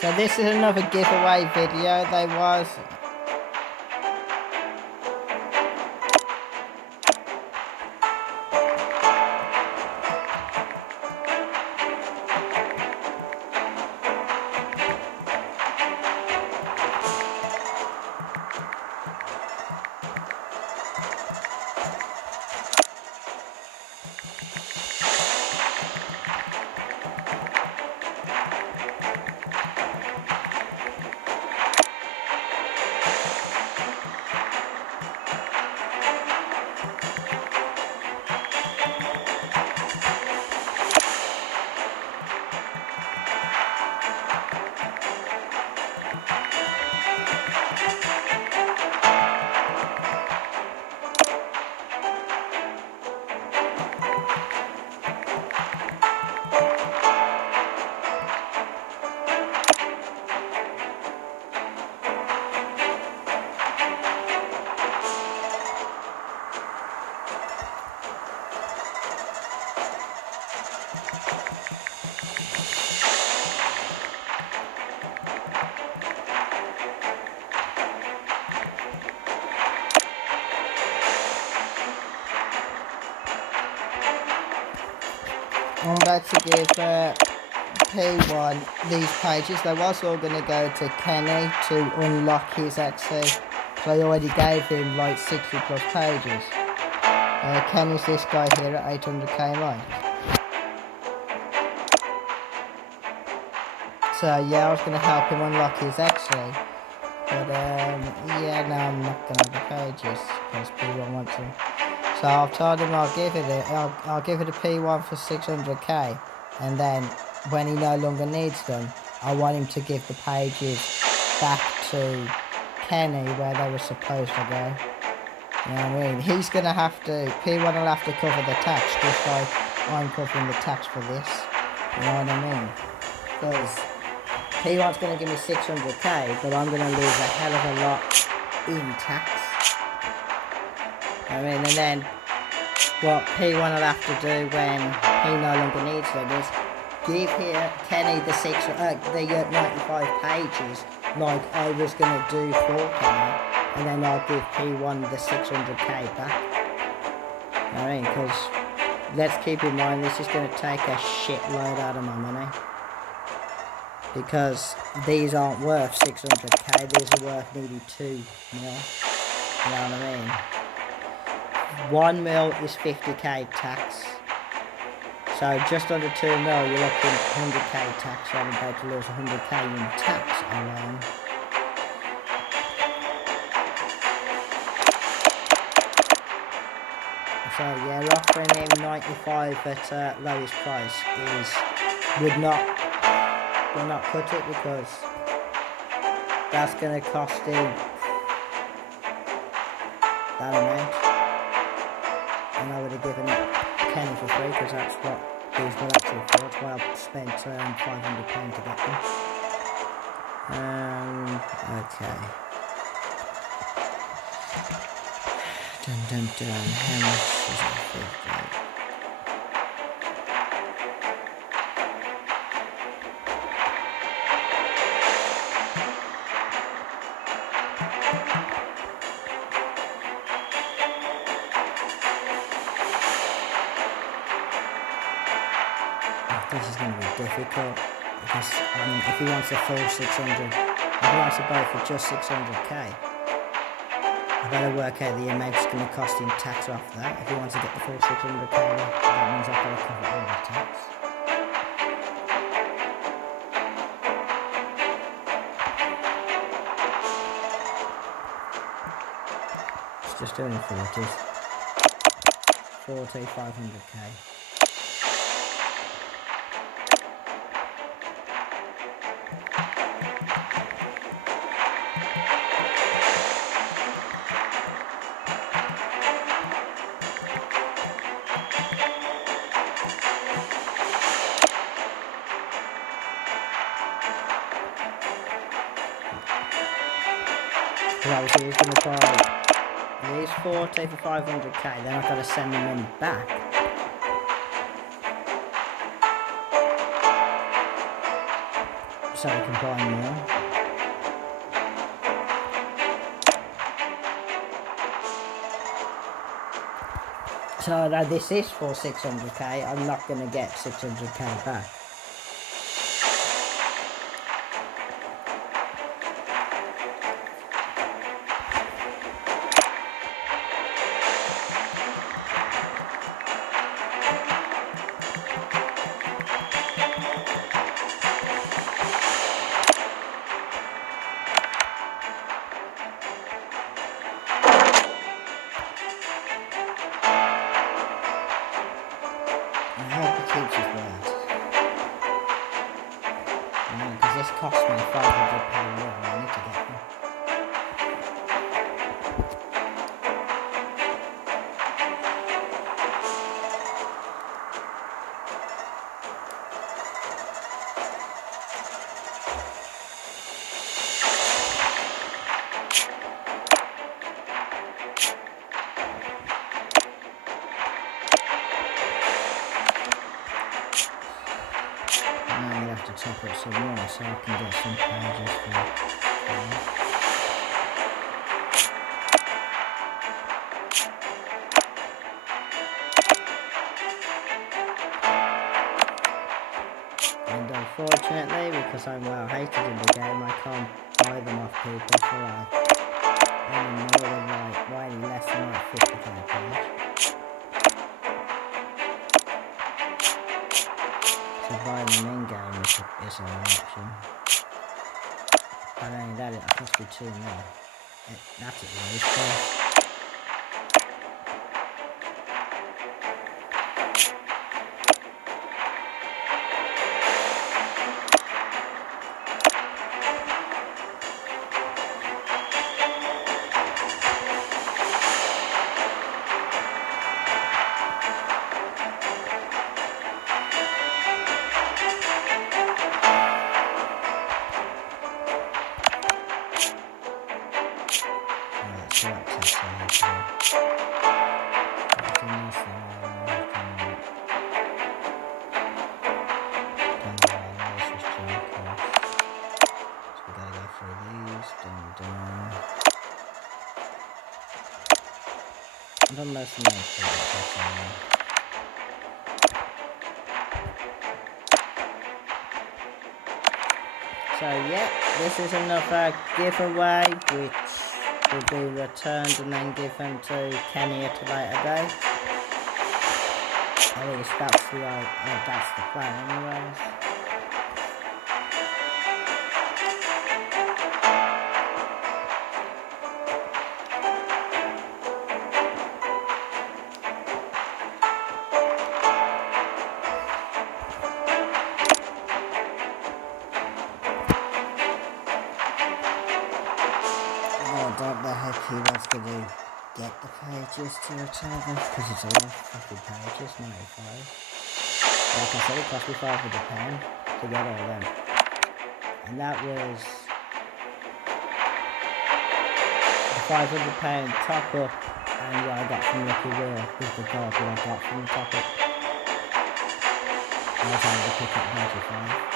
So this is another giveaway video. There was I'm about to give P1 these pages. They was all going to go to Kenny to unlock his XC. So I already gave him like 60 plus pages. Kenny's this guy here at 800k line. So yeah, I was going to help him unlock his XC. But yeah, no, I'm not going to have the pages because P1 wants them. So I've told him I'll give it a P1 for 600k, and then when he no longer needs them, I want him to give the pages back to Kenny where they were supposed to go. You know what I mean? He's gonna have to, P1 will have to cover the tax, just like I'm covering the tax for this. You know what I mean? Because P1's gonna give me 600k, but I'm gonna lose a hell of a lot in tax. I mean, and then what P1 will have to do when he no longer needs them is give here Kenny the 95 pages like I was going to do for Kenny, and then I'll give P1 the 600k back. I mean, because let's keep in mind this is going to take a shitload out of my money, because these aren't worth 600k, these are worth nearly 2 mil. You know what I mean? 1 mil is 50k tax, so just under 2 mil you're looking 100k tax, so I'm about to lose 100k in tax alone. So yeah, offering him 95 at lowest price will not cut it, because that's going to cost him that amount. And I would have given Kenny for free, because that's what these were actually for. That's why I spent £500 to get them. Okay. Dun dun dun. How much is it? This is going to be difficult, because if he wants a full 600, if he wants to buy for just 600k, I've got to work out the amount it's going to cost him tax off that. If he wants to get the full 600k, that means I've got to cover all the tax. It's just doing 500k. Obviously he's going to buy these 40 for 500k, then I've got to send the money back. so we can buy more. So although this is for 600k, I'm not going to get 600k back. I hope it keeps his word. Because this cost me £500 more, I need to get them. I'm going to have to top up some more so I can get some pages for and unfortunately, because I'm well hated in the game, I can't buy them off people for like any more than like, well, any less than like 50k page. So buying them in game is an option. But only that, it cost me 2 mil. That's at the least price. So access everything else there, this was junk off. So we gotta go through these, done. I've done most of my projects anyway. So yeah, this is another giveaway which will be returned and then given to Kenny at a later date. At least that's the plan anyways. I don't know if he was going to get the pages to return them, because it's a lot of fucking pages, 95. Like I said, it cost me £500 to get all them. And that was the £500 top up and what I got from Lucky Wheel was the card that I got from the top up. I was able to pick up 95.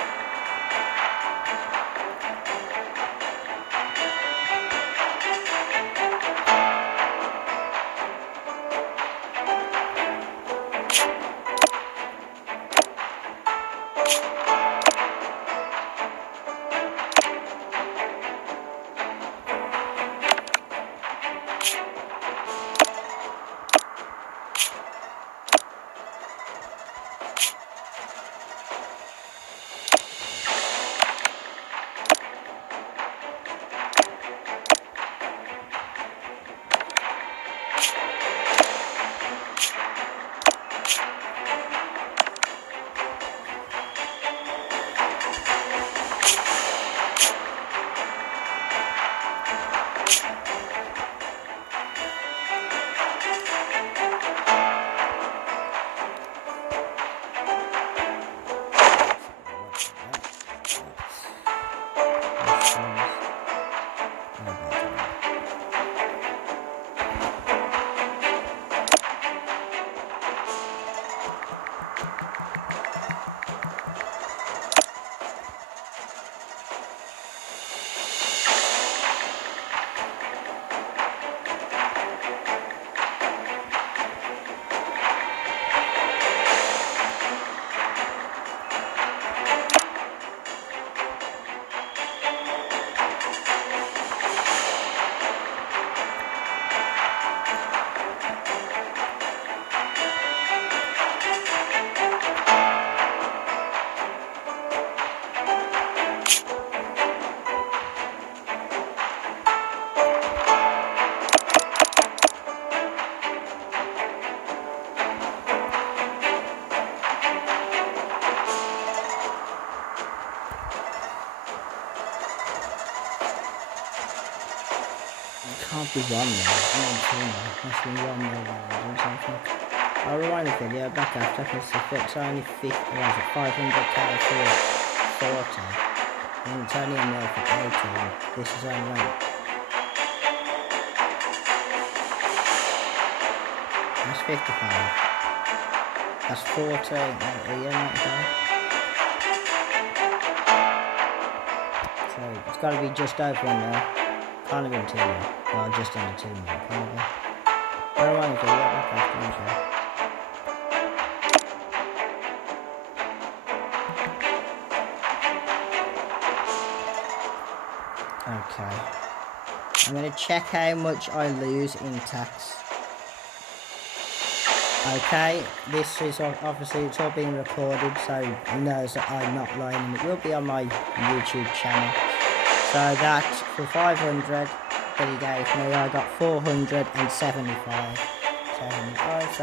can't be 1 mil. I mean 2 mil. Must be 1 mil or something. I'll rewind the video back after because it's only 50, 500k for 40. And it's only a mil for 80. This is only that's 55. That's 40. Yeah, 95. So it's got to be just over 1 mil. Can't have been 2 mil. Well, just under 2 mil. Can't have been. I'll rewind the video back after. Okay, I'm going to check how much I lose in tax. Okay, this is obviously it's all being recorded, so he knows that I'm not lying, and it will be on my YouTube channel. So that for 500 that he gave me, I got 475. So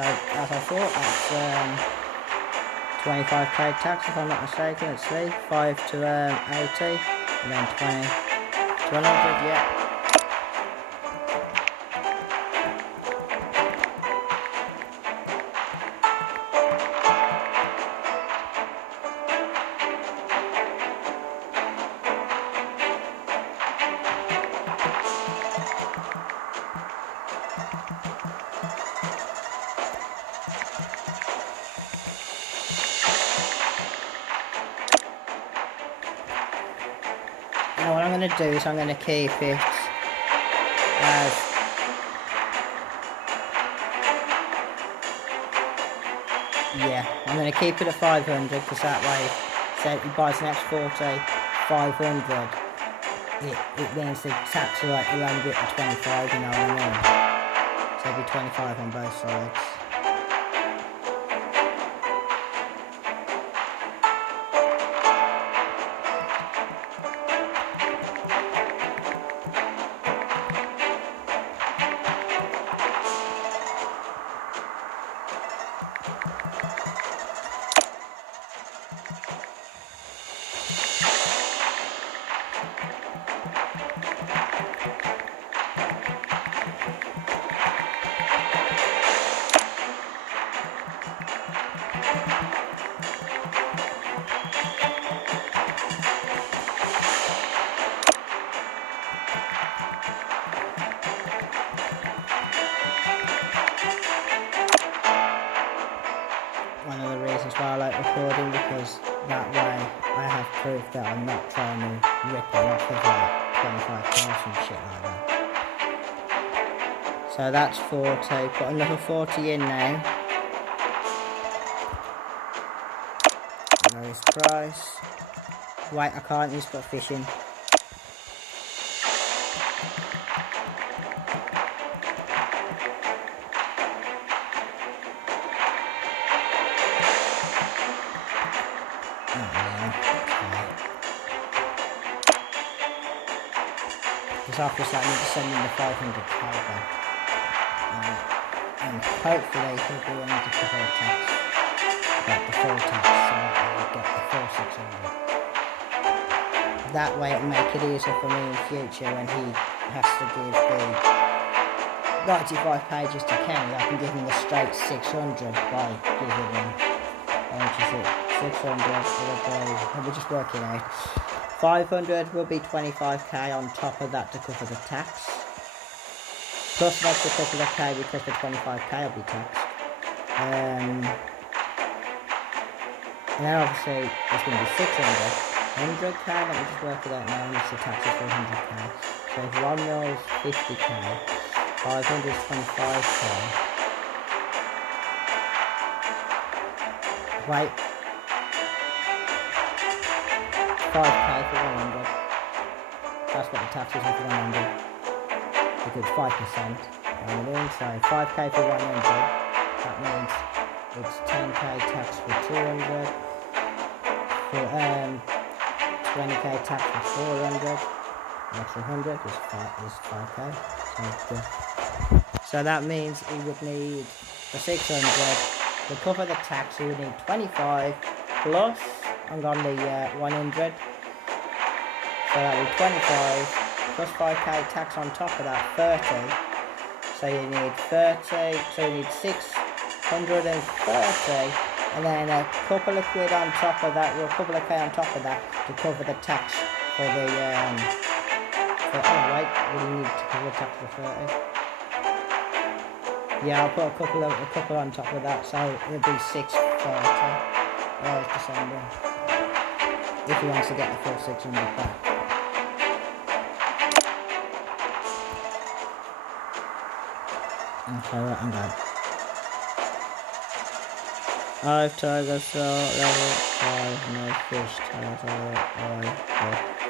as I thought, that's 25k tax if I'm not mistaken. Let's see, 5 to 80, and then 20. 100, yeah. Now what I'm going to do is I'm going to keep it as I'm going to keep it at 500 because that way, say he buys the next 40, 500, it means the tax rate will only be at 25, you know what I mean? So it'll be 25 on both sides. One of the reasons why I like recording, because that way I have proof that I'm not trying to rip them off of like 25 and shit like that. So that's 40, put another 40 in now. Lowest price. Wait, I can't use put fish in. Because after that I need to send him the 500k back. And hopefully he'll be willing to cover the tax. Like the full tax, so I'll get the full 600. That way it'll make it easier for me in future when he has to give the 95 pages to Kenny. I can give him the straight 600 by giving him, which is it, 600, we'll just work it out. 500 will be 25k on top of that to cover the tax. Plus that's to cover the k because the 25k will be taxed. And then obviously it's going to be 600. 100k, let me just work it out now, and it's the tax is 400k. So if 1 mil is 50k, 500 is 25k. Wait. 5k for 100. That's what the tax is for 100. Because 5%. So 5k for 100. That means it's 10k tax for 200. For 20k tax for 400. Extra 100 is 5k. So that means he would need for 600 to cover the tax. He would need 25 plus. I'm on the 100. So that would be 25 plus 5k tax on top of that, 30. So you need 30, so you need 630, and then a couple of quid on top of that, or a couple of k on top of that to cover the tax for the, oh right, what do you need to cover the tax for 30? Yeah, I'll put a couple on top of that, so it'll be 640. Oh, it's December. If he wants to get the full 600 back. Okay, right, I'm done. 5 tiger salt, level 5, no fish, tiger, I,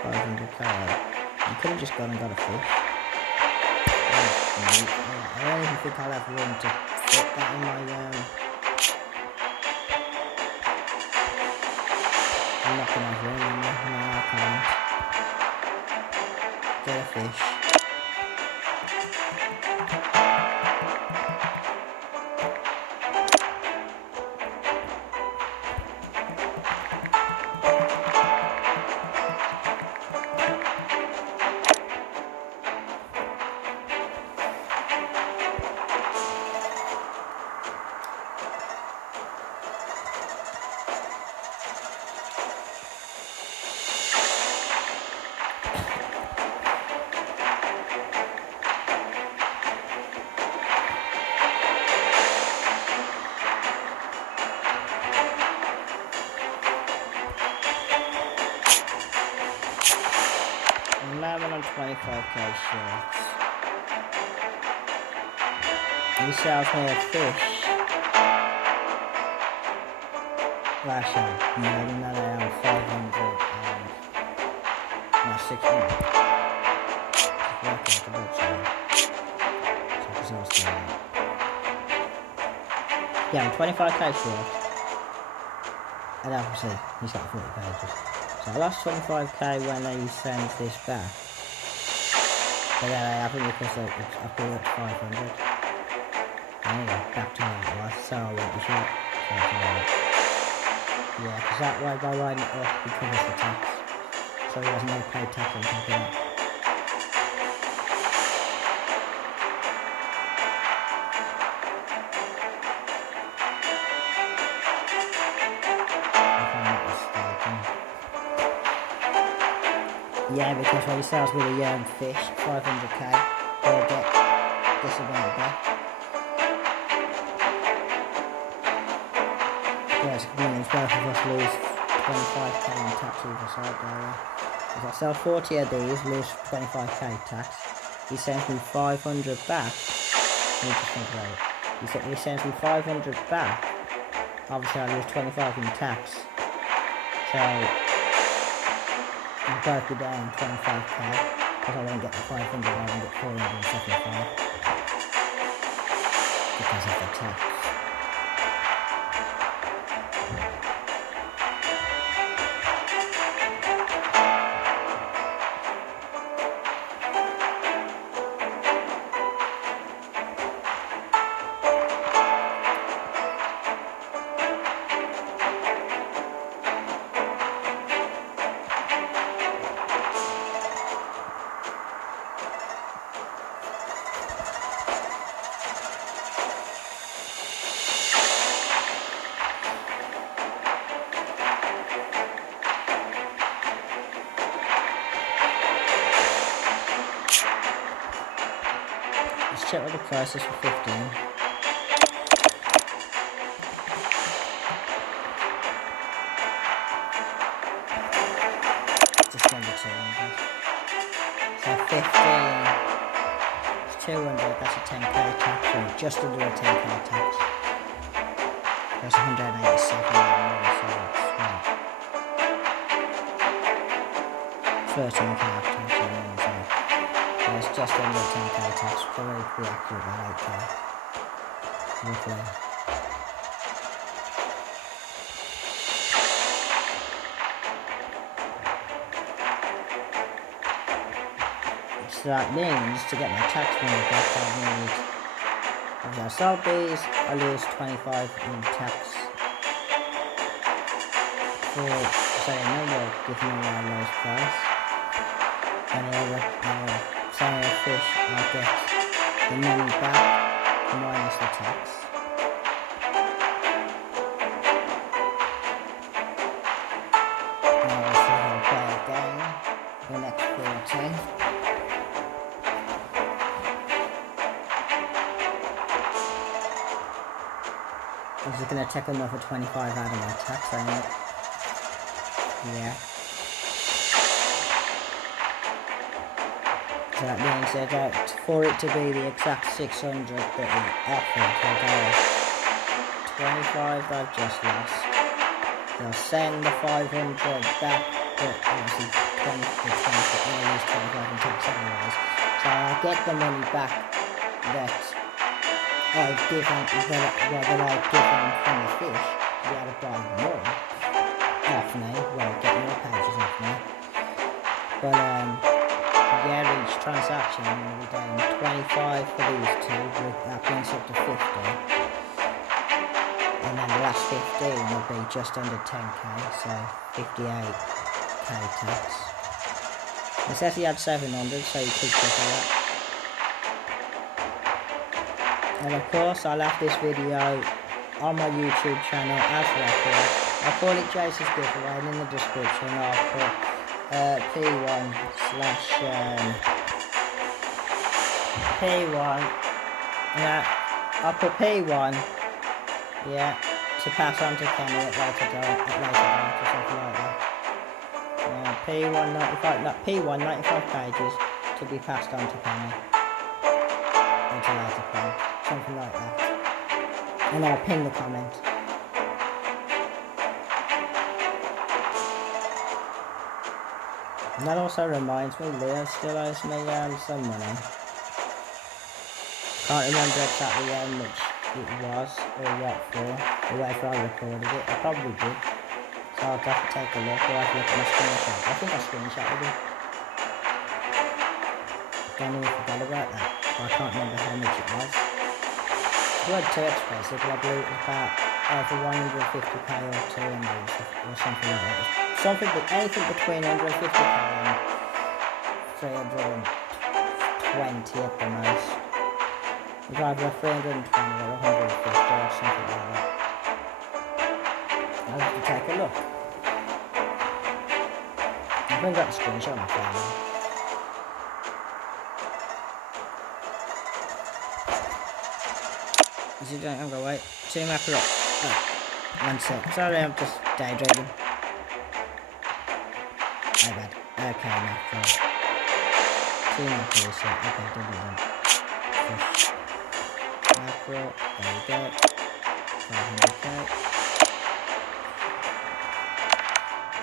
500 carrot. You could have just gone and got a fish. I don't even think I'll have room to fit that in my, I'm not gonna have room in there. No, I can't. Get a fish. On 25k shirts. He sells me a fish. Last year, more than that I am 500 and 600. Working at the boat side. So yeah, I'm 25k short. And obviously, he's got 40 pages. So I lost 25k when I sent this back. But then I haven't because I put it at 500. Anyway, back to where it was, so I won't be short. Yeah, because that way by lining it up, he covers the tax. So there was no paid tax on top of that. If I'm not mistaken. Yeah, because when he sells with a fish, 500k, he'll get this amount back. Yes, means both of us lose 25k in tax either side there. If I sell 40 of these, lose 25k tax. He sends me 500 back. Let me just think about it. He sends me 500 back. Obviously I lose 25 in tax. So I'll both be down 25k. Because I won't get the 500, I won't get 475. Because of the tax. Let's check what the price is for 15. Just under 200. So 15. It's 200, that's a 10k tax, or just under a 10k tax. That's 187, so it's 13k after tax. It's just under 10k tax, probably be accurate by 8k. Roughly. So that means to get my tax money back I need, if I sell these, I lose 25 in tax. For, say, a number, give me my lowest price. Any other sale of fish, I'll get the money back minus the tax. Now we'll see how play again the next 14. This is going to take another 25 out of my tax, I think. Yeah. So that means that for it to be the exact 600 that we offered, they'll go 25 I've just lost. They'll send the 500 back, but obviously 20 to 20, I'll lose 25 in tax anyways. So I'll get the money back that I've given, that I've given from the fish to be able to buy more off me, well, get more pages off me. But yeah, each transaction will be down 25 for these two, with that brings up to 50. And then the last 15 will be just under 10k, so 58k tax. It says he had 700, so you could check that. And of course, I'll have this video on my YouTube channel as record. I'll call it Jason's giveaway, and in the description I'll put P1 slash P1. Yeah, I'll put P1. Yeah, to pass on to Kenny at later date or something like that. P1 95, not P1 95 pages to be passed on to Kenny at a later point, something like that. And I'll pin the comment. And that also reminds me, Leo still owes me some money. Can't remember exactly how much it was, or what for, or whether I recorded it. I probably did. So I'll have to take a look, or I'll look at my screenshot. I think I screenshotted it. Don't even forget about that. I can't remember how much it was. Blood Turks basically, I believe it was about either 150k or 200 or something like that. Something, but anything between 150k and 320 at the most. It was either 320 or 150 or something like that. I'll have to take a look. I've got the screenshot on my phone now. Is it don't go wait? Two mackerel. Oh, 1 sec. Sorry, I'm just daydreaming. Oh bad. Okay, mackerel. Two mackerel set. Okay, didn't do that. Fish. Mackerel. There we go. 500k.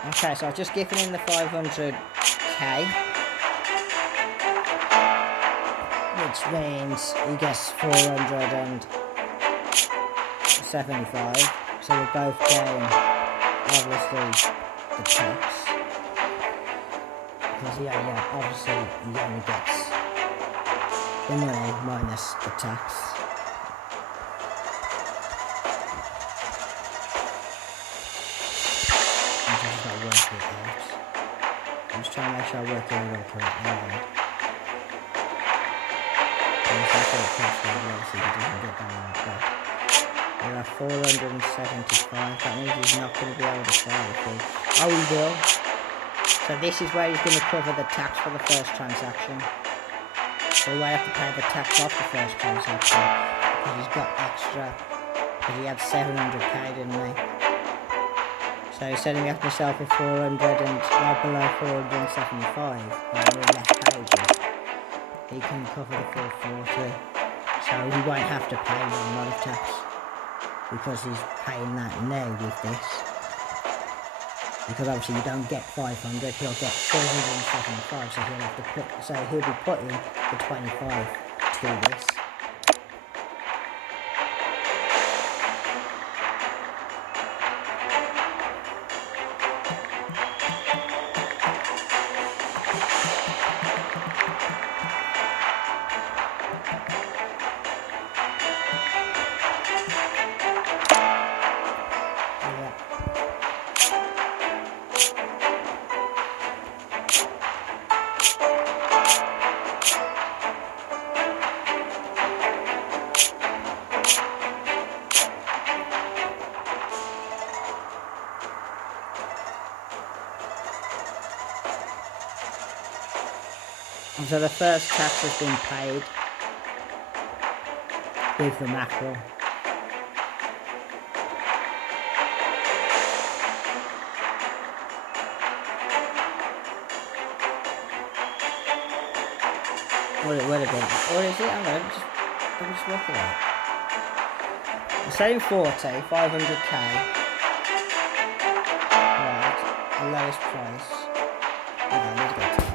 Okay, so I've just given in the 500k. Which means he gets 475. So we're both down, obviously, the tax. Because yeah, obviously he only gets the money minus the tax. I'm just not working it out. I'm just trying to make sure I work it all correctly. Obviously he doesn't get that like that. There are 475, that means he's not going to be able to sell the fish. Oh, he will. So this is where he's going to cover the tax for the first transaction. So he won't have to pay the tax off the first transaction, because he's got extra, because he had 700k, didn't he? So instead of me having to sell for 400 and right below 475, with less pages, he can cover the 440. So he won't have to pay a lot of tax, because he's paying that now with this. Because obviously you don't get 500, he'll get 475, so he'll have to put, so he'll be putting the 25 to this. So the first tax has been paid with the mackerel. What it would have been. Or is it? Hang on, let me just work it out. Selling 40, 500k. Right, the lowest price. Hang on, I need to go to that.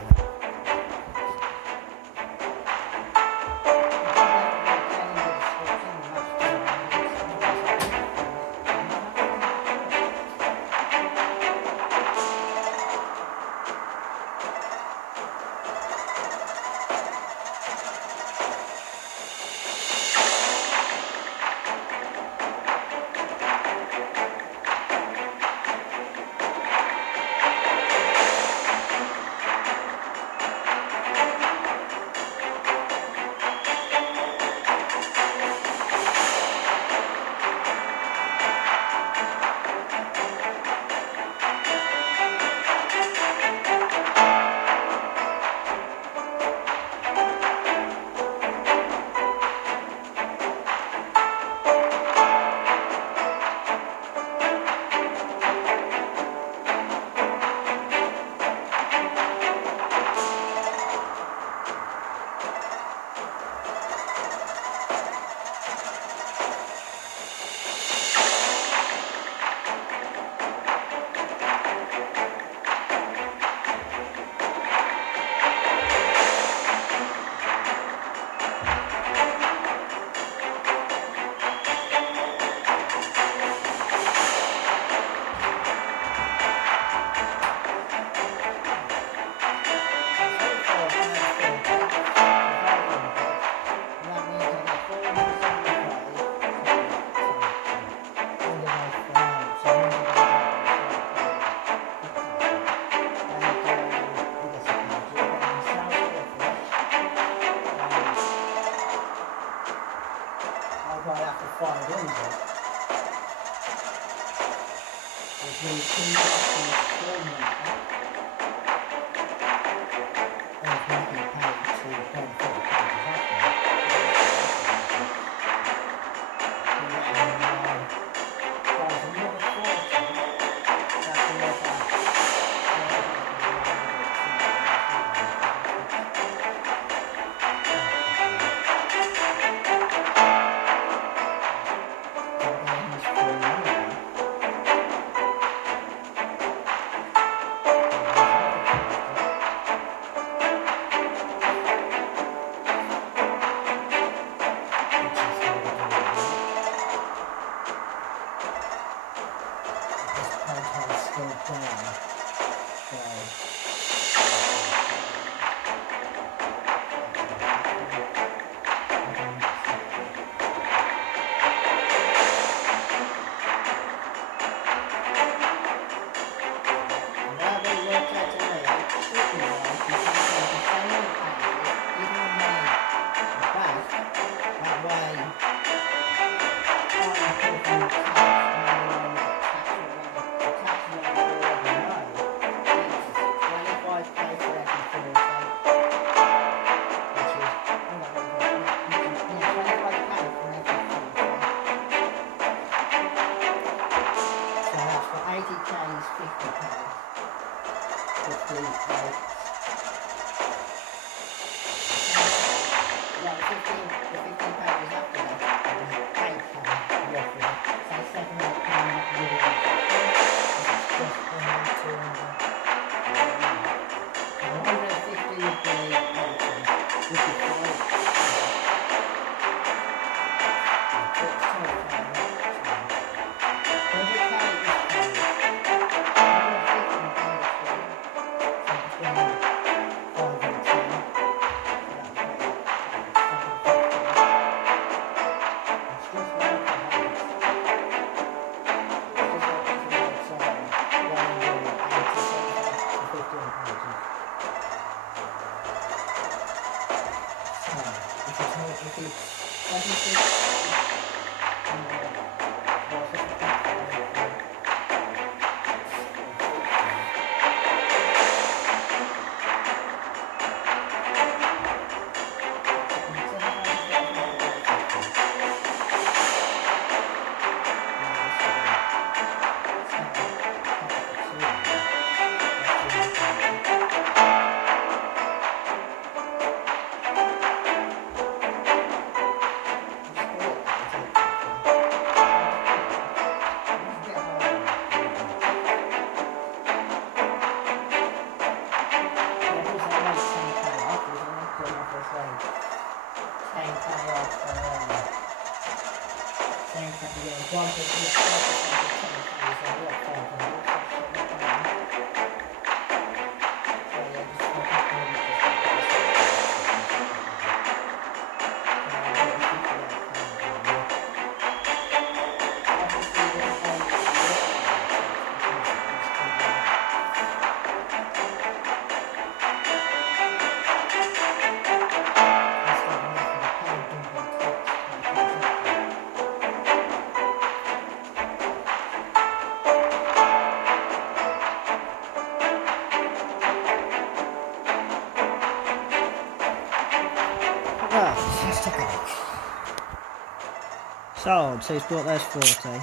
Sold, so he's bought those 40.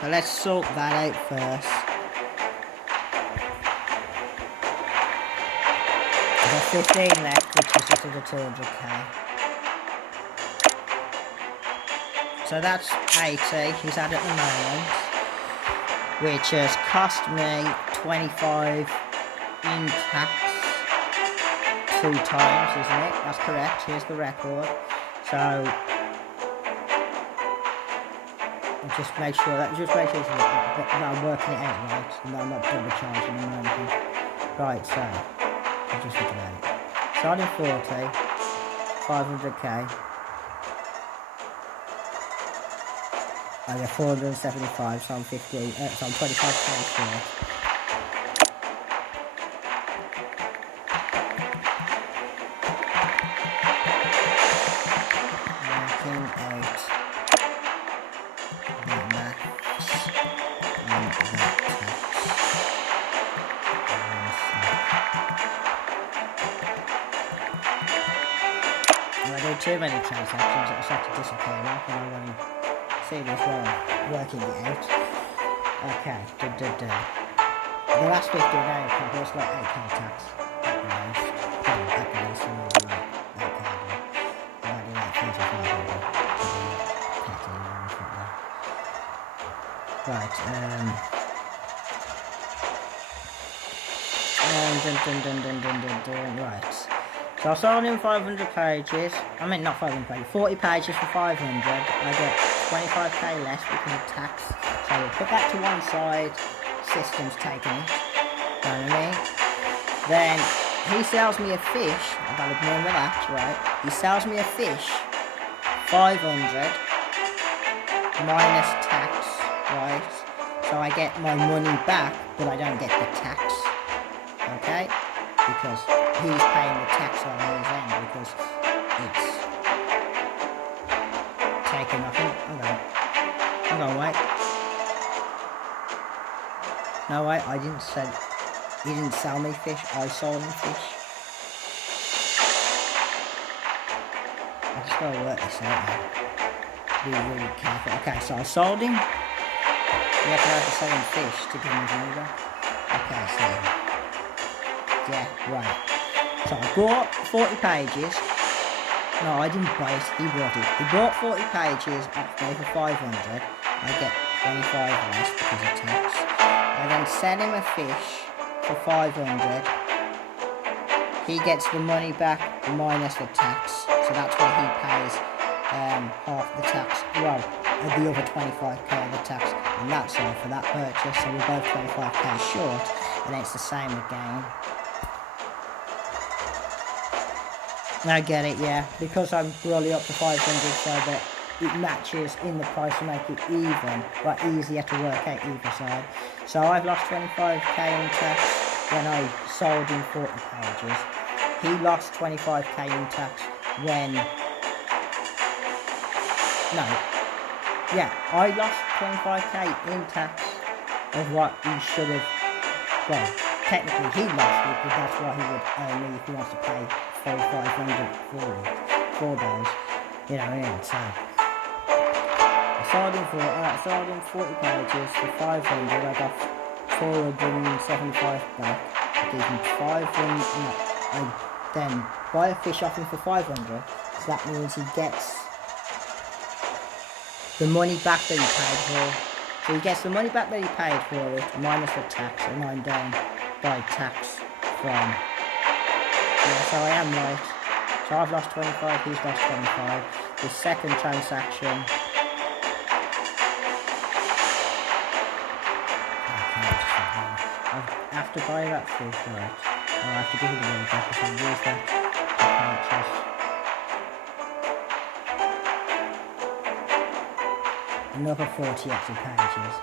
So let's sort that out first. I've got 15 left, which is just under 200k. So that's 80 he's had at the moment, which has cost me 25 in tax 2 times, isn't it? That's correct, here's the record. So just make sure that I'm working it out right, and I'm not double charging or anything. Right, so I'm just looking at it. Starting 40, 500k. I get 475, so I'm 15, so I'm 25k short. Working out the maths and the tax. I do too many transactions, it'll start to disappear off, and I want to see this while I'm working it out. Okay, the last 15 days, it's like 8k tax. Right, right. So I sold in 500 pages, I mean not 500 pages, 40 pages for 500, I get 25k less because of tax, so we'll put that to one side, system's taking it, you know what I mean? Then he sells me a fish, I've got to remember that, right? He sells me a fish, 500 minus tax, right? So I get my money back, but I don't get the tax, okay? Because he's paying the tax on his end because it's taken nothing. I'm going, wait. No, wait, I didn't sell, he didn't sell me fish, I sold him fish. I just gotta work this out now. Be really careful. Okay, so I sold him. You have to have to sell him fish to give him his money back. Okay, so yeah, right. So I bought 40 pages. No, I didn't buy it, he bought it. He bought 40 pages off me for 500. I get 25 less because of tax. I then sell him a fish for 500. He gets the money back minus the tax. So that's why he pays half the tax. Well, the other 25k of the tax. And that's all for that purchase. So we're both 25k short. And it's the same again. I get it, yeah. Because I'm really up to 500 so that it matches in the price to make it even, but easier to work out either side. So I've lost 25k in tax when I sold in 40 pages. He lost 25k in tax when... No. Yeah, I lost 25k in tax of what he should have... Well, technically he lost it, but that's why he would owe me if he wants to pay 500 for those, you know what I mean? So I sold in 40 pages for 500. I got 475 back. I gave him 500. I then buy a fish off him for 500. So that means he gets the money back that he paid for. So he gets the money back that he paid for it minus the tax, and I'm down by tax from. Yeah, so I am right. So I've lost 25, he's lost 25. The second transaction. I have to buy that fish, right? I have to give it the money back because I use that to purchase another 40 extra pages.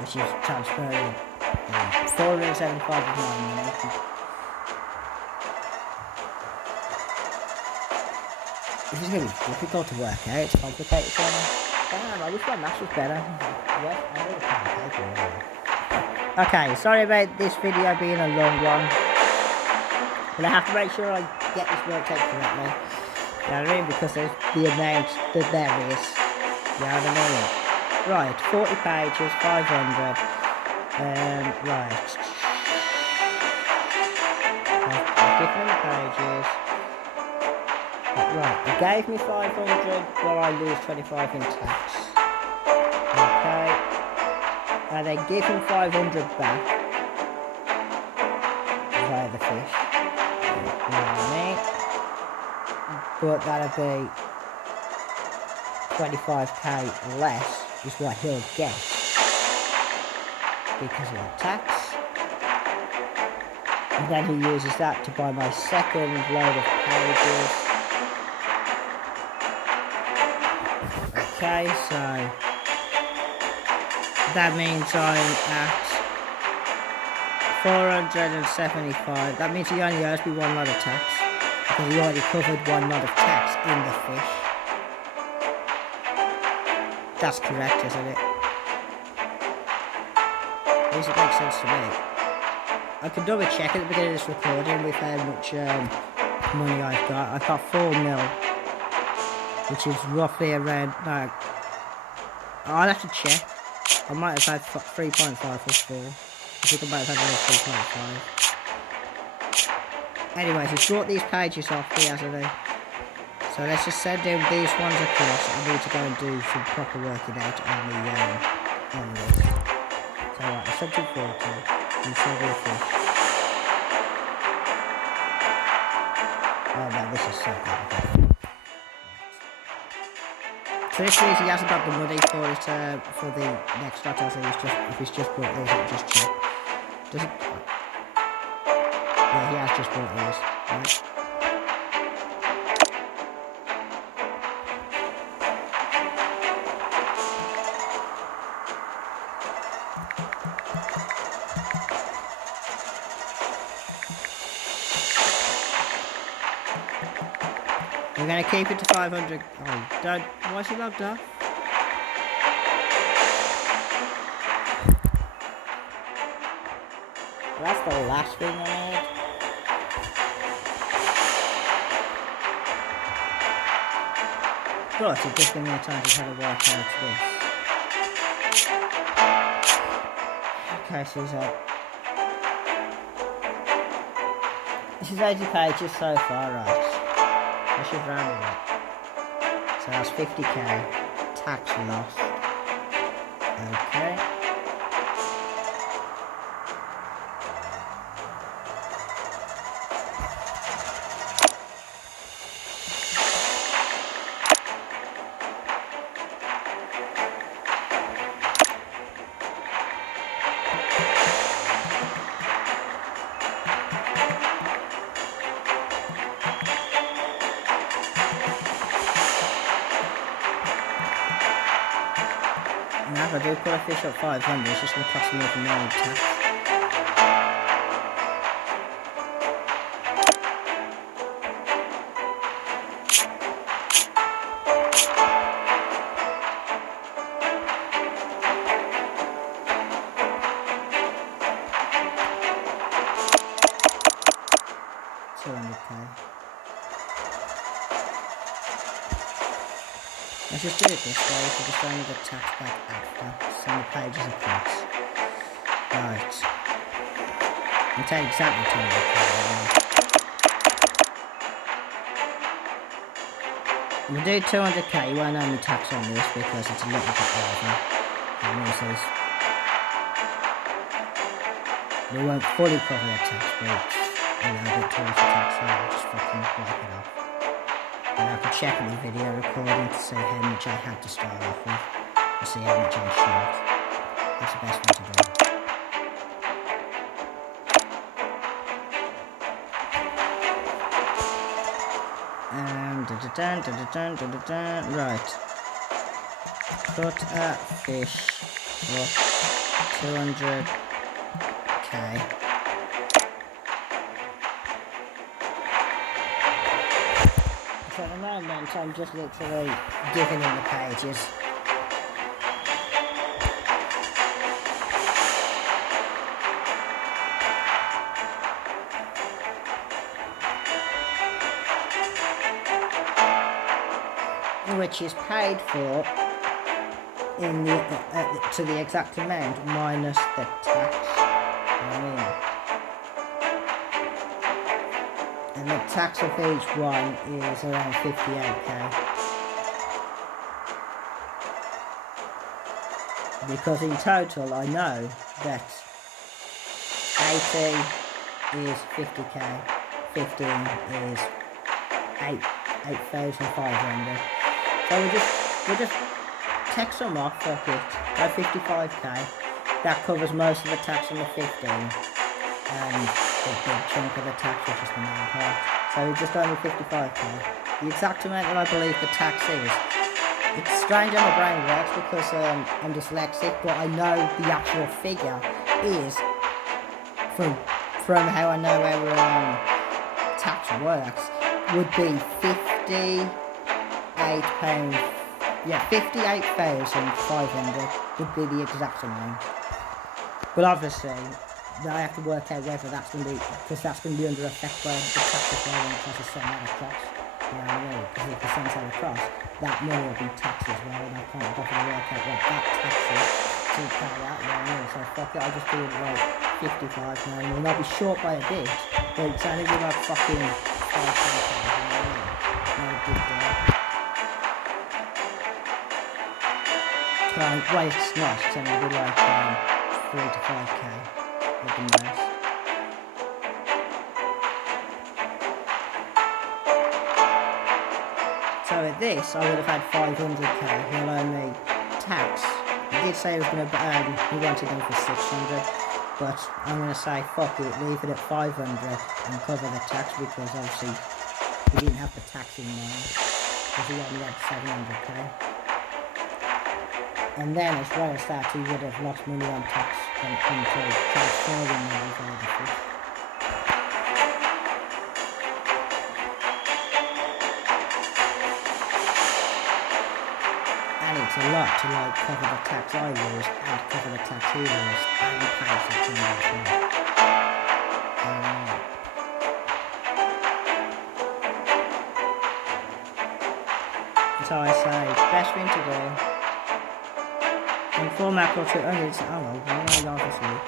Which is transferring 475 of my money. This is going to be difficult to work out, it's complicated for me. Damn, I wish my maths was better. Yes, I know the complicated. Okay, sorry about this video being a long one. But I have to make sure I get this worked out correctly. You know what I mean? Because there's the amount that there is. You know what I mean? Right, 40 pages, 500. Right. I've given them pages. Right, it gave me 500, but I lose 25 in tax. Okay. And they give him 500 back via the fish. You know what I mean? But that'll be 25k less is what he'll get because of the tax. And then he uses that to buy my second load of pages. Okay, so that means I'm at 475. That means he only owes me one lot of tax because he already covered one lot of tax in the fish. That's correct, isn't it? At least it makes sense to me. I could double check at the beginning of this recording with how much money I've got. I've got 4 mil, which is roughly around, no, I'll have to check. I might have had 3.5 or 4. I think I might have had 3.5. Anyways, he's brought these pages off here, hasn't he? So let's just send him these ones across. I need to go and do some proper working out on this. So right, I sent him 40 and send him fish. Oh man, this is so good. So this means he hasn't got the money for it for the next lot, as if he's just brought these, I'll just check. Does it? Yeah, he has just brought these. Right. We're gonna keep it to 500. Oh, don't. Why's he logged off? Well, that's the last thing I need. But it gives me more time to try to work out this. Okay, so he's up. This is 80 pages so far, right? I should round it up. So that's 50k tax loss. Okay. Now if I do put a fish up 500, it's just going to cost me even more in tax. Let's just do it this way, so just only get tax back after. Send the pages across. Right. I'll tell you exactly 200k. We'll do 200k, you won't owe me tax on this because it's a little bit over. And also we won't fully cover the tax, but you know, a bit towards the tax, so I'll just fucking wipe it off. And I could check the video recording to see how much I had to start off with, and see how much I'm short. That's the best way to do it. Right. Put a fish for 200k. So at the moment I'm just literally giving him the pages. which is paid for in the to the exact amount minus the tax. And the tax of each one is around 58k. Because in total I know that 80 is 50k, 15 is 8,500. So we just take some off, fuck it, go 55k. That covers most of the tax on the 15 and the big chunk of the tax, which is the main part. So just only 55k. The exact amount that I believe the tax is. It's strange how my brain works because I'm dyslexic, but I know the actual figure is from how I know how tax works would be £58. Yeah, 58,500 would be the exact amount. But obviously, I have to work out whether that's going to be, because that's going to be under effect by the tax reform because it's sent that across. You know what I mean? Because if it sends that across, that money will be taxed as well, and I can't definitely work out what that tax is to pay out, you know what I mean? So fuck it, I'll just do it like 55 now, and I'll be short by a bit, but it's only be like fucking 5 you know what I mean? Not a big deal. Well, it's not, it's only be like 3 to 5k would be nice. So at this, I would have had 500k, he'll owe me tax. He did say he was going to, he wanted them for 600, but I'm going to say, fuck it, leave it at 500 and cover the tax, because obviously he didn't have the tax in mind, because he only had 700k. And then as well as that, he would have lost money on tax from transferring money over the fish. And it's a lot to like cover the tax I lose and cover the tax he lost and pay for things as well. So I say, best thing to do. And 4 mackerel to only it's ammo, I'm not asleep.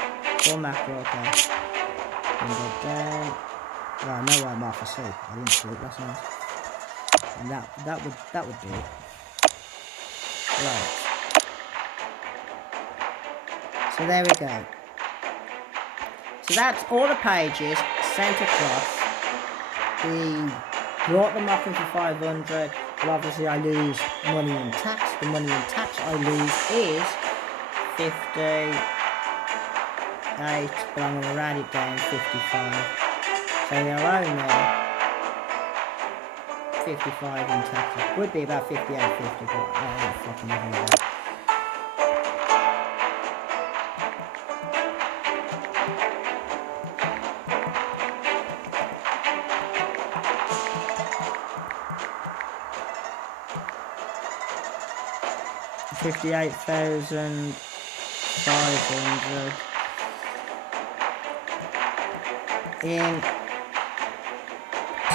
4 mackerel, okay. And go down. Well, I know I'm off asleep. I didn't sleep last night. And that would do it. Right. So there we go. So that's all the pages sent across. We brought them off for 500. But obviously I lose money in tax. The money in tax I lose is 58, but I'm going to round it down 55. So they'll owe me 55 in tax. It would be about 58.50, but I don't fucking know that. $58,500 in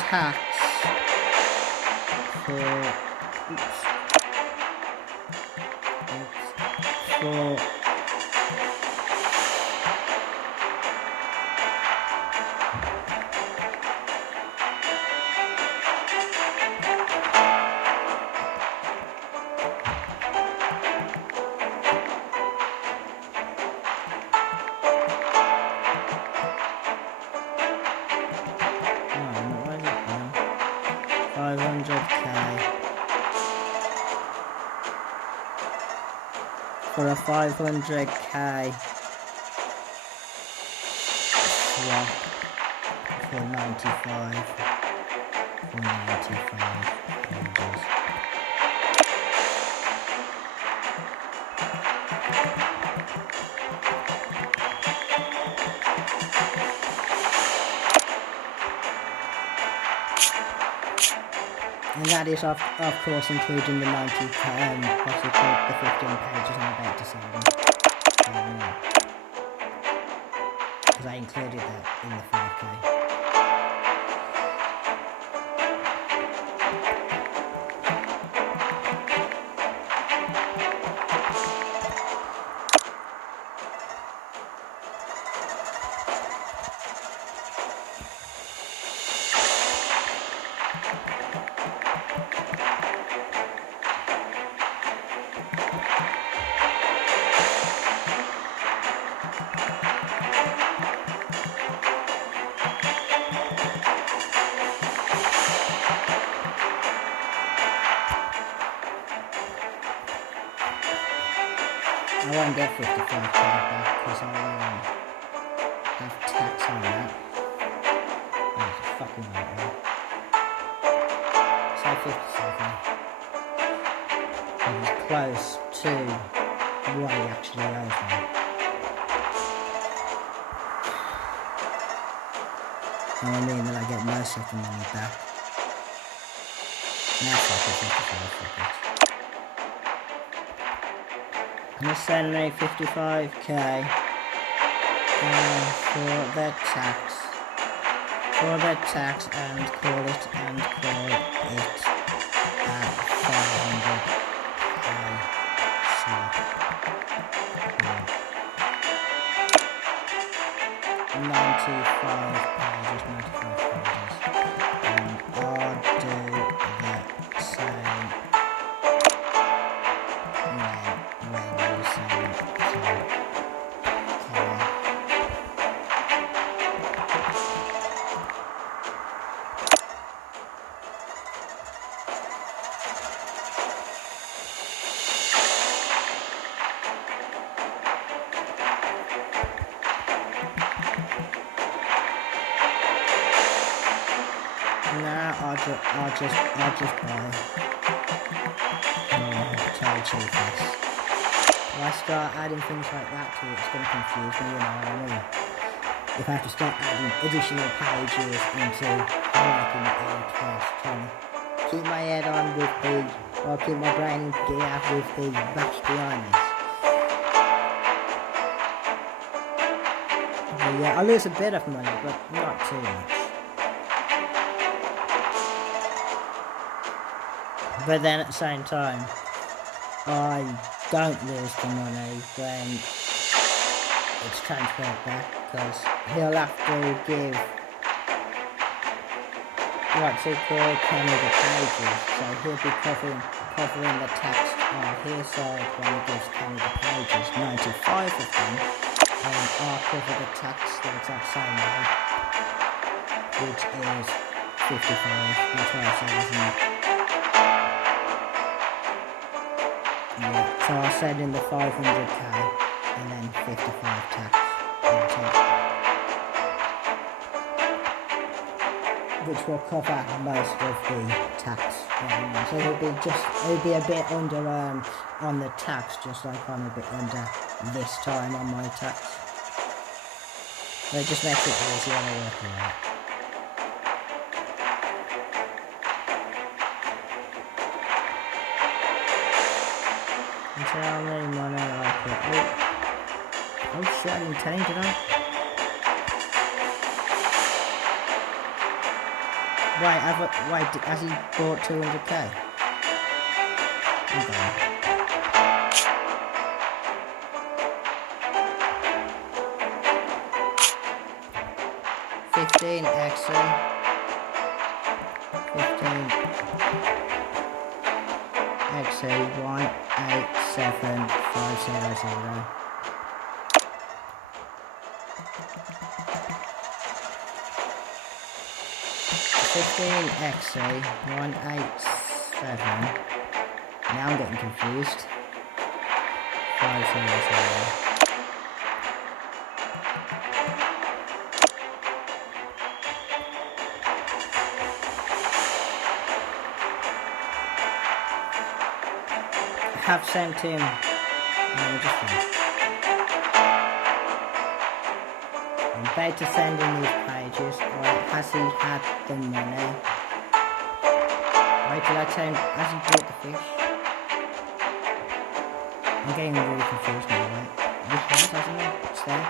tax for for a 500k swap for 95 euros. And that is of course including the 90, what's it called, the 15 pages I'm about to send them. Because I included that in the 5k. I won't get 55k back because I have tax on that. Oh, it's a fucking nightmare. Say 57. It was close to what he actually owes me. And I mean that I get most of the money back. That's like a 55 for it. I'm gonna send me 55k for the tax. For the tax and call it 500. So, 95 pages, 95 pages. And I'll do the same when you send to Now I'll just buy Cherry Cheetahs. If I start adding things like that to it, it's going to confuse me, you know what I mean? If I have to start adding additional pages into working out first, trying to keep my head on with these, or keep my brain in gear with these backs behind this. But yeah, I lose a bit of money, but not too much. But then at the same time, I don't lose the money when it's transferred back, because he'll have to give, what's it called, Kenny the pages, so he'll be covering the text on his side when he gives Kenny the pages, 95 of them, and I'll cover the text the exact same way, which is 55, that's what I said, isn't it? Yeah, so I'll send in the 500k and then 55 tax on top, which will cover most of the tax. So it'll be a bit under on the tax, just like I'm a bit under this time on my tax. So it just makes it easier to work out. And so how many money I put? Oh shit, I didn't tell him, did I? Wait, has he bought 200k? Okay. $15 extra. 15 XA 187500. XA 187. Now I'm getting confused. 500. Have sent him. I'm about to send in these pages. Or has he had the money? Wait till I tell him. Has he bought the fish? I'm getting really confused now, right? He has, hasn't he? It's there.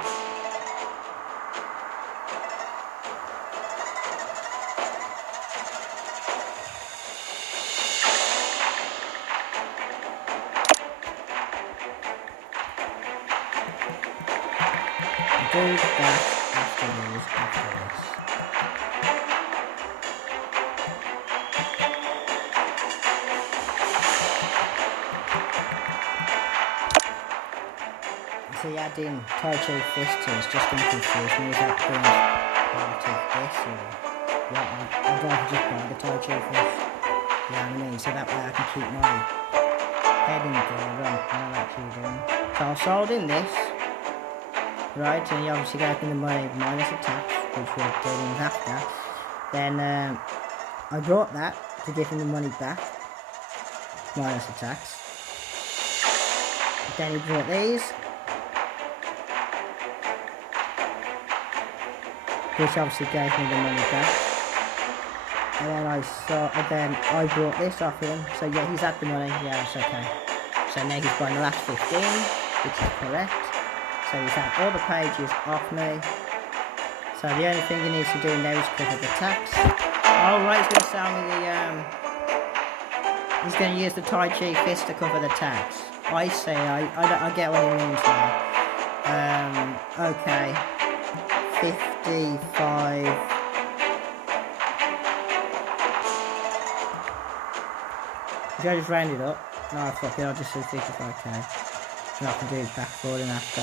Do that after this. See, adding Taichi Fist to is just going to confuse me. Is that being part of this or what? I'd rather just buy the Taichi Fist. You know what I mean? So that way I can keep my head in the game and I'm actually doing. So I sold him this, right, and he obviously gave me the money minus the tax, which we're doing after. Then I brought that to give him the money back, minus the tax. Then he brought these, which obviously gave me the money back. And then I brought this off him. So yeah, he's had the money. Yeah, it's okay. So now he's buying the last 15, which is correct. So he's had all the pages off me. So the only thing he needs to do now is cover the tax. Oh right, he's going to sell me the he's going to use the Tai Chi fist to cover the tax. I see. I get what he means now. Okay. 55. If I just round it up, no fuck it, I'll just say 55k. And I can do it back forward and after.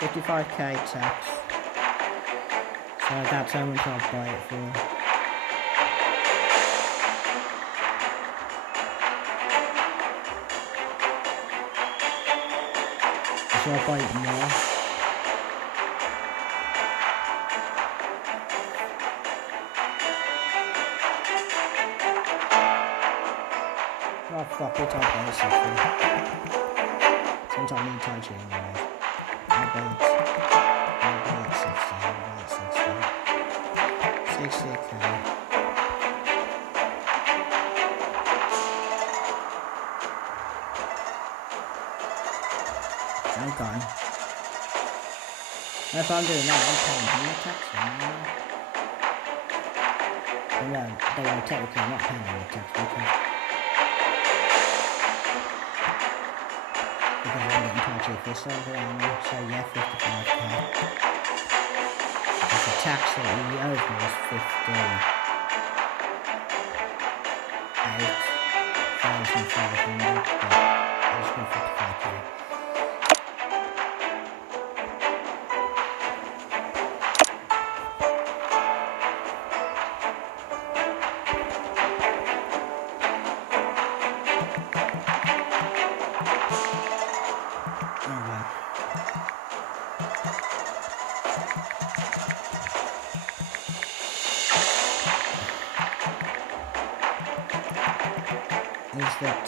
55k tax. So that's how much I'll buy it for. So I'll buy it more. Oh fuck it, I'll buy it something. Since I need Tai Chi anyway. I'll buy it 60k. I'm gone. And if I'm doing that, I'm paying him the tax. No, they are technically not paying the tax because I'm getting Tai Chi fist over there, so yeah, 55k. Because the tax that he owes me is 58,500, but I just want 55k. Is that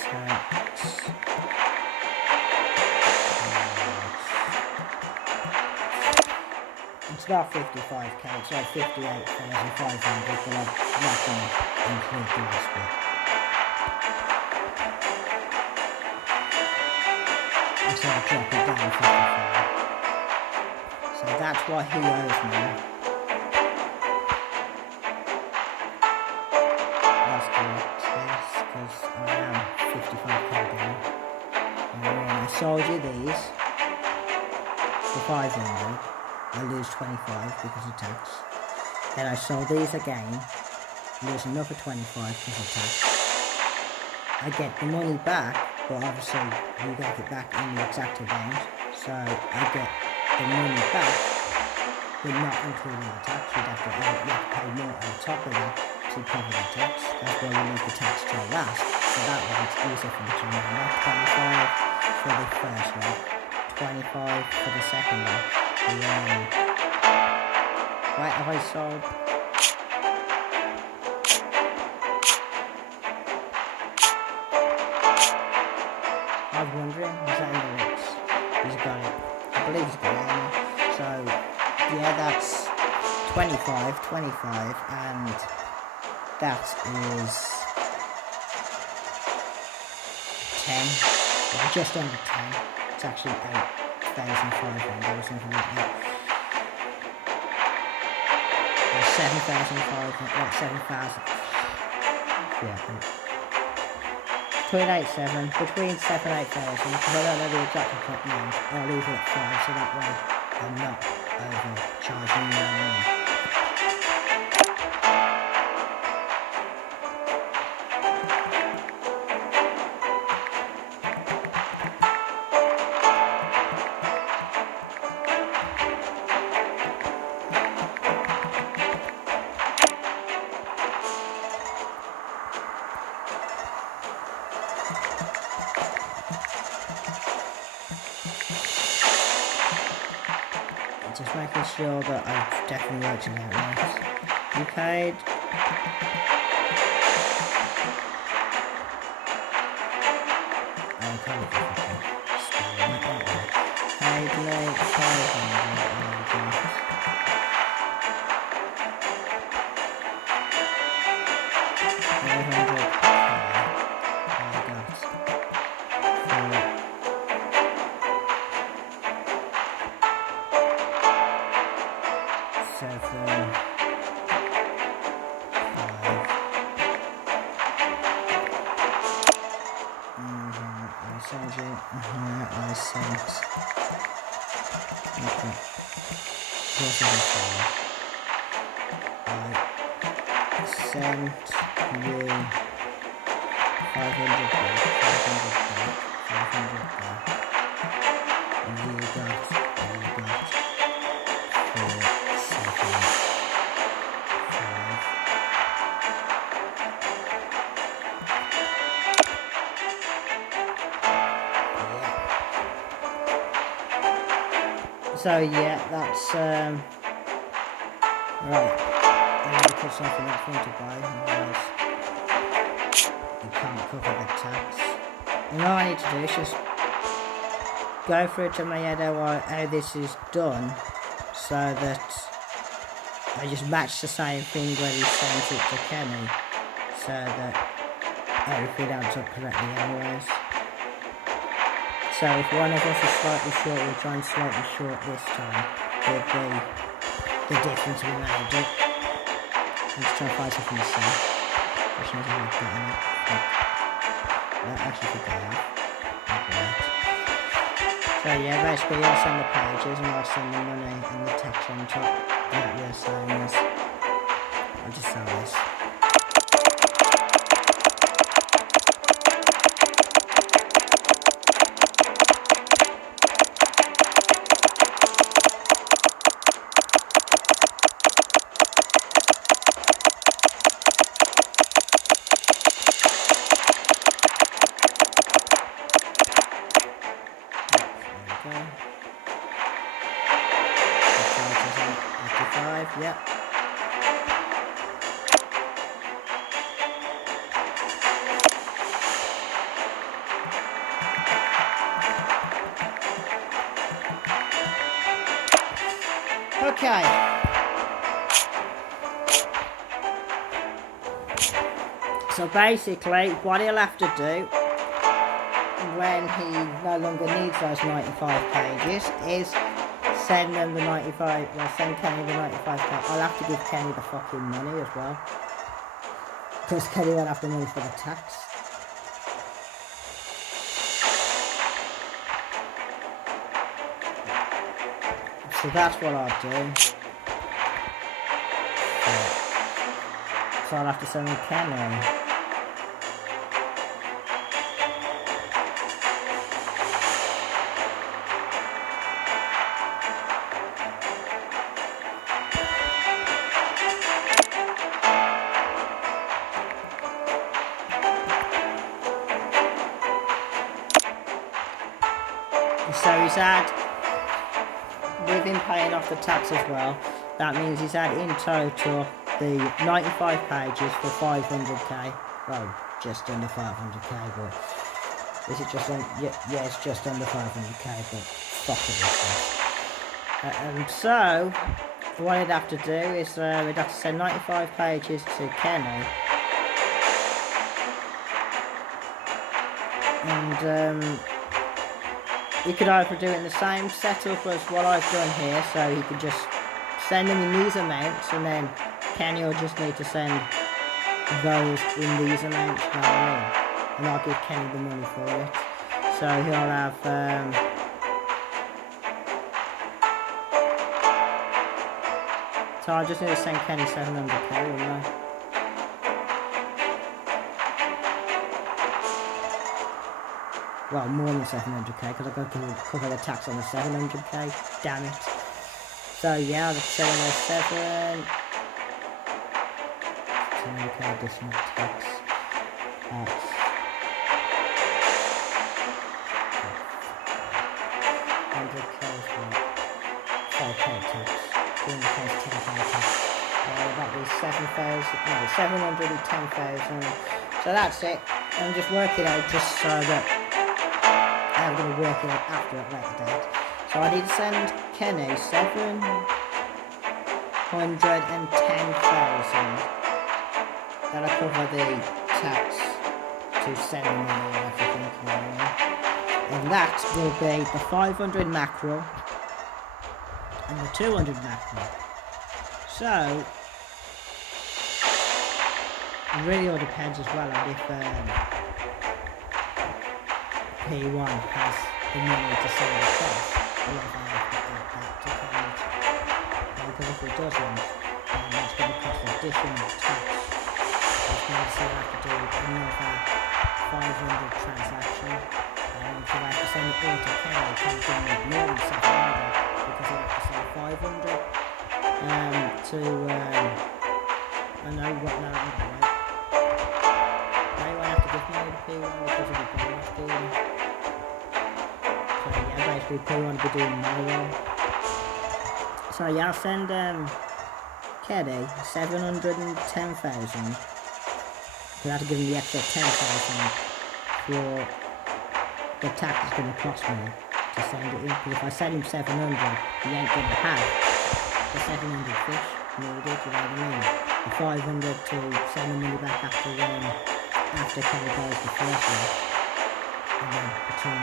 it's not 55k, it's like 58,500, but I'm not going to include the rest of it. So I'll drop it down to 55. So that's what he owes me. That's correct, yes, because I am 55k down. And when I sold you these for 500, I lose 25 because of tax. Then I sold these again, lose another 25 because of tax. I get the money back, but obviously you get it back in the exact amount. So I get the money back, but not including the tax. You'd have to pay more on top of that to cover the tax. That's why we leave the tax till last. So that way it's easier for me to remember. 25 for the first one, 25 for the second one. Right, have I sold? I was wondering, is that in the list? He's got it. I believe he's got it anyway. So, yeah, that's 25, and that is 10, well, just under 10. It's actually 8,500 or something like that. 7,500, like 7,000. Yeah, between 7 and 8,000, because I don't know the exact amount. I'll leave it at 5, so that way I'm not overcharging you. just making sure that I've definitely worked it out right. You paid. I can't paid me 500. I sent. Okay. Here's the phone. I sent you 500 back, 500 back, 500 back. And you got 475. So yeah, that's right. I need to put something up front to buy, otherwise you can't cover the tax. And all I need to do is just go through to my head how this is done, so that I just match the same thing when he sent it to Kenny, so that everything adds up correctly anyways. So if one of us is slightly short, we'll try and slightly short this time. Would be the difference we made it. Let's try and find something to say. Which means I have that in it. Well, actually put that out. So yeah, basically I'll send the pages and I'll send the money and the text on top. That you're saying is, I'll just sell this. Yep. Okay. So basically, what he'll have to do when he no longer needs those 95 pages is send them the 95, well, send Kenny the 95 page. I'll have to give Kenny the fucking money as well, because Kenny won't have the money for the tax. So that's what I'll do. So I'll have to send Kenny. So he's had, with him paying off the tax as well, that means he's had in total the 95 pages for 500k. Well, just under 500k, but is it just yeah, it's just under 500k, but fuck it. And so what he'd have to do is we'd have to send 95 pages to Kenny, and he could either do it in the same setup as what I've done here, so he could just send them in these amounts, and then Kenny will just need to send those in these amounts, you know what I mean? And I'll give Kenny the money for it. So he'll have, so I just need to send Kenny 700k, wouldn't I? Well, more than 700k, because I've got to cover the tax on the 700k, damn it. So yeah, the 707, 700k additional tax, that's 100k for 5k. 10k tax. 300k is 10k tax. That is 710,000. So that's it. I'm just working out just so that I'm going to work it out after at a later date. So I need to send Kenny 710,000. That'll cover the tax to send the money and everything. And that will be the 500 mackerel and the 200 mackerel. So it really all depends as well on if P1 has the money to sell the cost, or if I have to add that to count. Because if it doesn't, then that's going to cost additional tax. Which means I have to do another 500 transaction. So I have to send it all to Kenny, Kenny's going to make more than 700 because I have to send 500 to I know what now I'm going to now I have to give money to P1 because of the bonus deal. So yeah, basically P1 will be doing my role. So yeah, I'll send Kenny 710,000. So I have to give him the extra 10,000 for the tax is going to cost me to send it in. Because if I send him 700, he ain't going to have the 700 fish needed, you know what I mean? The 500 to send the money back after Kenny buys the first one, and then return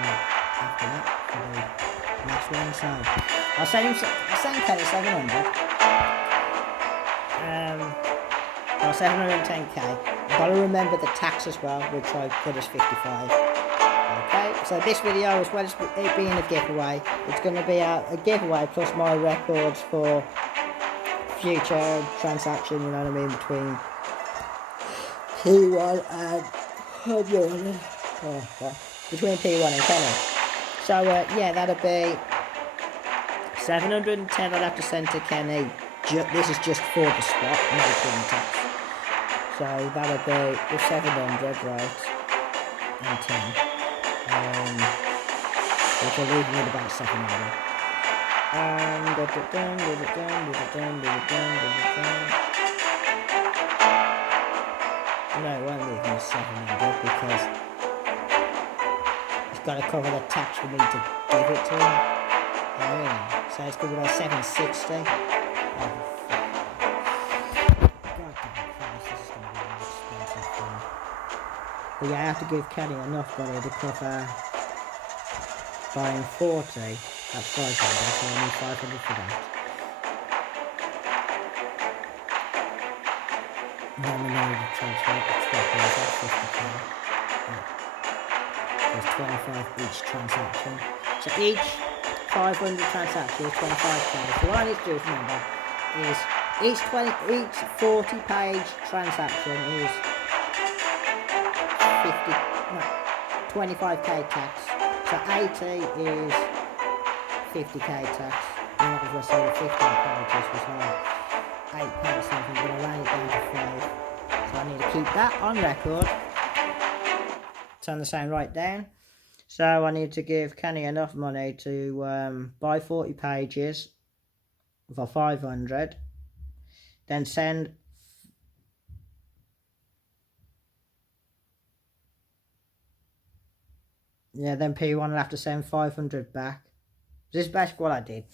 after that for the next one. So I'll send Kenny 700. Well, 710k. I've got to remember the tax as well, which I put as 55. Okay, so this video, as well as it being a giveaway, it's going to be a giveaway plus my records for future transaction, you know what I mean, between P1 and between P1 and Kenny. So yeah, that'll be 710 I'll have to send to Kenny. This is just for the spot, no tax. So that'll be the 700, right, and 10. Which will leave me with about 700. No, it won't leave me 700 because it's got to cover the tax we need to give it to him. You know what I mean? So it's going to be like 760. Oh, God damn Christ, this is going to be an expensive thing. But yeah, I have to give Kenny enough money to cover buying 40. That's 500, so I need 500 for that. And then we know the transfer, it's 50k. There's 25 each transaction. So each 500 transaction is 25k. So what I need to do, remember, is each 40 page transaction is 25k tax. So 80 is 50k tax. And what was I say, the 15 pages was like £8 something, but I ran it down to 5. So I need to keep that on record. Turn the sound right down. So I need to give Kenny enough money to buy 40 pages for 500. Then send then P1 will have to send 500 back. This is basically what I did.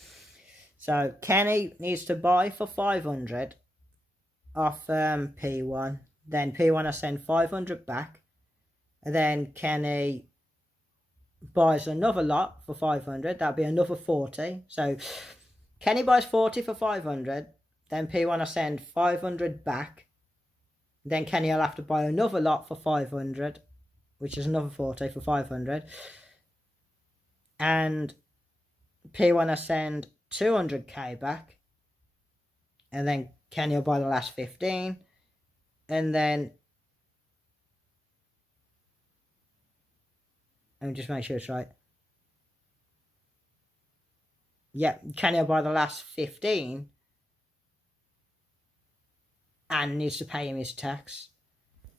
So Kenny needs to buy for 500 off P1. Then P1 will send 500 back. And then Kenny buys another lot for 500. That'll be another 40. So Kenny buys 40 for 500. Then P1 will send 500 back. Then Kenny will have to buy another lot for 500, which is another 40 for 500. And P1 will send 200k back. And then Kenny will buy the last 15. And then let me just make sure it's right. Yeah, Kenny will buy the last 15 and needs to pay him his tax.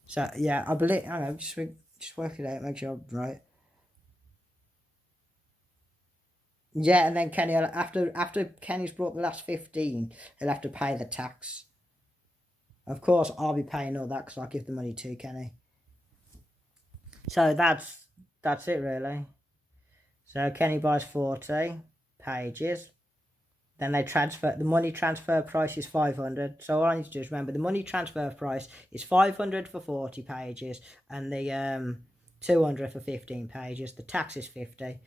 So yeah, I believe, I don't know, just work it out, make sure I'm right. Yeah, and then Kenny, after Kenny's brought the last 15, he'll have to pay the tax. Of course, I'll be paying all that because I give the money to Kenny. So that's it really. So Kenny buys 40 pages. Then they transfer, the money transfer price is 500. So all I need to do is remember the money transfer price is 500 for 40 pages and the 200 for 15 pages. The tax is 50.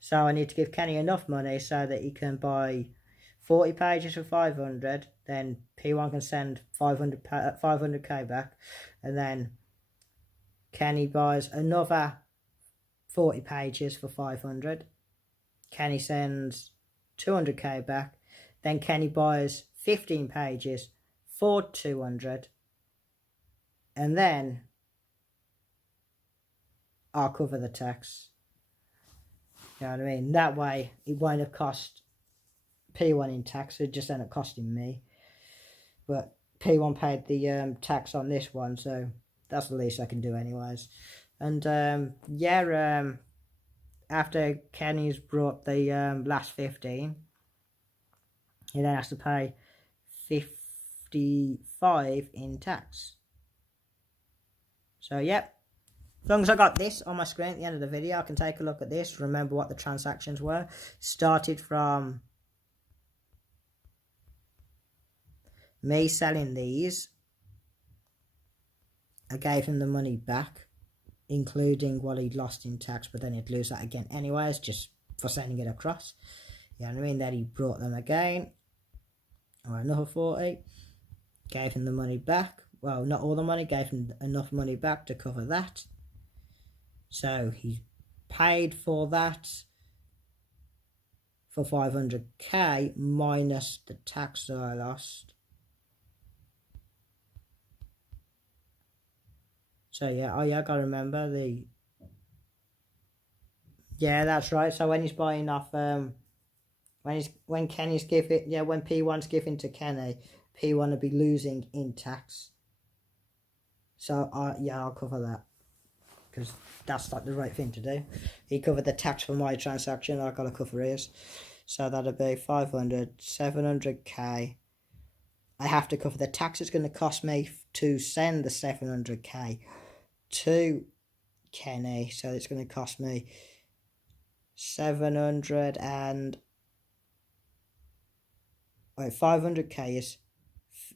So I need to give Kenny enough money so that he can buy 40 pages for 500. Then P1 can send 500k back. And then Kenny buys another 40 pages for 500. Kenny sends 200k back. Then Kenny buys 15 pages for 200. And then I'll cover the tax. You know what I mean? That way it won't have cost P1 in tax. It just ended up costing me. But P1 paid the tax on this one, so that's the least I can do anyways. And after Kenny's brought the last 15, he then has to pay 55 in tax. So yep, as long as I got this on my screen at the end of the video, I can take a look at this, remember what the transactions were. Started from me selling these. I gave him the money back, including what he'd lost in tax, but then he'd lose that again anyways, just for sending it across. You know what I mean? Then he brought them again. Or another 40. Gave him the money back. Well, not all the money, gave him enough money back to cover that. So he paid for that for 500k minus the tax that I lost. So yeah, I gotta remember the. Yeah, that's right. So when he's buying off, when Kenny's giving, when P1's giving to Kenny, P1 will be losing in tax. So I'll cover that because that's like the right thing to do. He covered the tax for my transaction. I gotta cover his. So that'll be 500, 700k. I have to cover the tax. It's going to cost me to send the 700k to Kenny. So it's going to cost me 500k is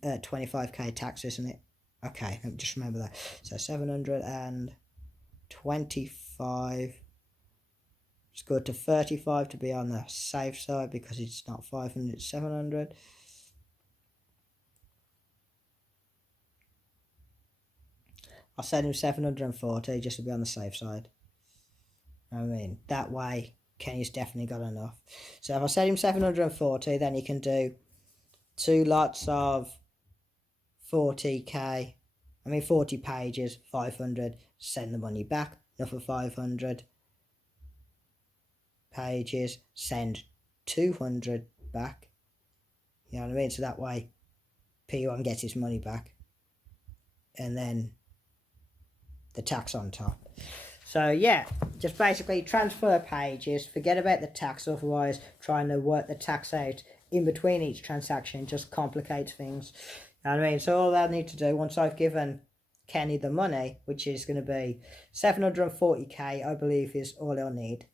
25k tax, isn't it? Okay, let me just remember that. So 725. Let's go to 35 to be on the safe side because it's not 500, it's 700. I'll send him 740 just to be on the safe side. I mean, that way Kenny's definitely got enough. So if I send him 740, then he can do 2 lots of 40 pages, 500, send the money back, another 500 pages, send 200 back. You know what I mean? So that way P1 gets his money back and then the tax on top. So yeah, just basically transfer pages, forget about the tax, otherwise trying to work the tax out in between each transaction just complicates things. You know what I mean? So all I need to do, once I've given Kenny the money, which is going to be 740k, I believe is all he'll need.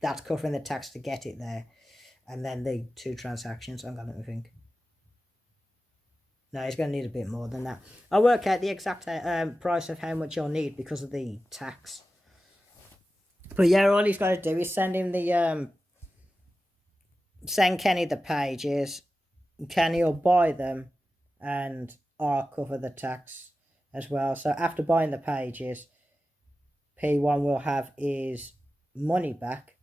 That's covering the tax to get it there. And then the 2 transactions, I'm going to think. No, he's going to need a bit more than that. I'll work out the exact price of how much you'll need because of the tax. But yeah, all he's got to do is send him the send Kenny the pages. Kenny will buy them, and I'll cover the tax as well. So after buying the pages, P1 will have his money back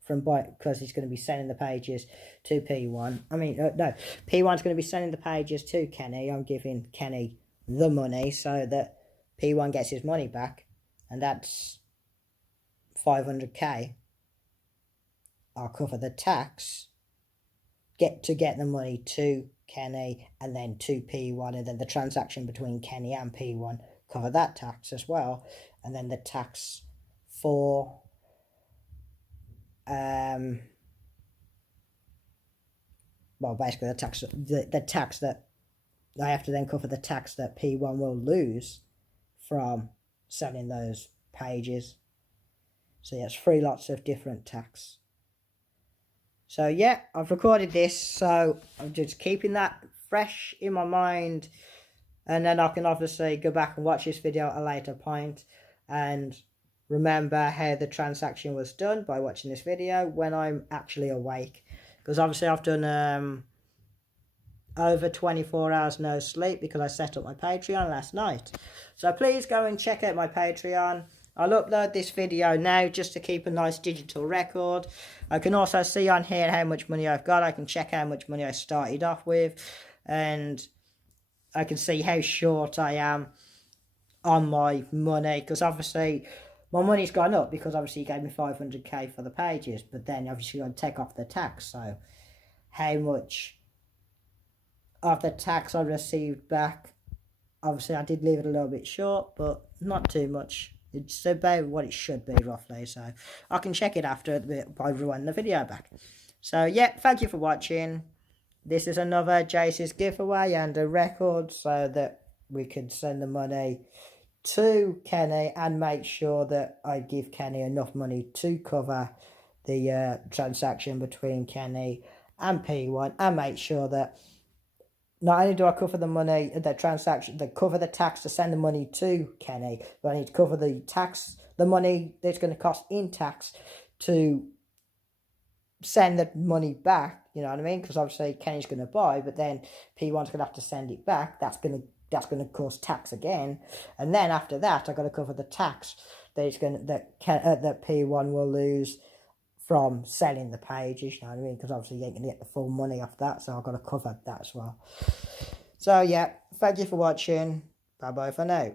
from because he's going to be sending the pages to P1. I mean, no, P1's going to be sending the pages to Kenny. I'm giving Kenny the money so that P1 gets his money back, and that's 500k. I'll cover the tax, get the money to Kenny and then to P1, and then the transaction between Kenny and P1, cover that tax as well, and then the tax for well, basically the tax that I have to then cover the tax that P1 will lose from selling those pages. So yeah, it's 3 lots of different tax. So yeah, I've recorded this, so I'm just keeping that fresh in my mind, and then I can obviously go back and watch this video at a later point and remember how the transaction was done by watching this video when I'm actually awake. Because obviously I've done over 24 hours no sleep because I set up my Patreon last night. So please go and check out my Patreon. I'll upload this video now just to keep a nice digital record. I can also see on here how much money I've got. I can check how much money I started off with, and I can see how short I am on my money, because obviously my money's gone up because obviously you gave me 500k for the pages, but then obviously you got to take off the tax. So how much of the tax I received back, obviously I did leave it a little bit short, but not too much. It's about what it should be roughly, so I can check it after by rewinding the video back. So yeah, thank you for watching. This is another Jace's giveaway and a record so that we can send the money to Kenny and make sure that I give Kenny enough money to cover the transaction between Kenny and P1, and make sure that not only do I cover the money, the transaction, cover the tax to send the money to Kenny, but I need to cover the tax, the money that's going to cost in tax to send the money back, you know what I mean? Because obviously Kenny's going to buy, but then P1's going to have to send it back. That's going to cost tax again, and then after that I got to cover the tax that that P1 will lose from selling the pages, you know what I mean? Because obviously you ain't going to get the full money off that, so I've got to cover that as well. So yeah, thank you for watching. Bye bye for now.